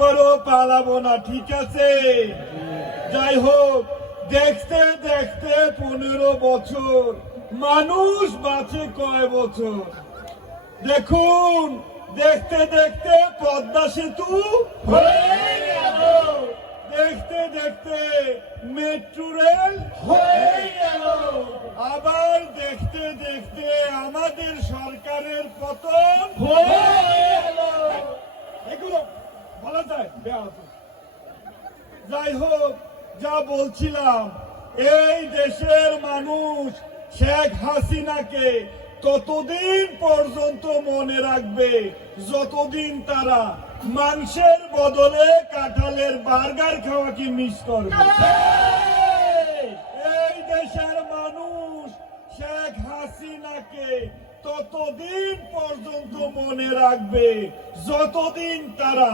বড় পালাবো না, ঠিক আছে? যাই হোক, দেখতে দেখতে 15 বছর, মানুষ বাঁচে কয় বছর? দেখুন, দেখতে দেখতে পদ্মা সেতু হয়ে গেল, দেখতে দেখতে মেট্রো রেল হয়ে গেল, আবার দেখতে দেখতে আমাদের সরকারের পতন হয়ে গেল। এগুলো বলা যায়? যাই হোক, যা বলছিলাম, এই দেশের মানুষ শেখ হাসিনাকে ততদিন পর্যন্ত মনে রাখবে যতদিন তারা মাংসের বদলে কাঁঠালের বার্গার খাওয়াকে মিস করবে। এই দেশের মানুষ শেখ হাসিনাকে ততদিন পর্যন্ত মনে রাখবে যতদিন তারা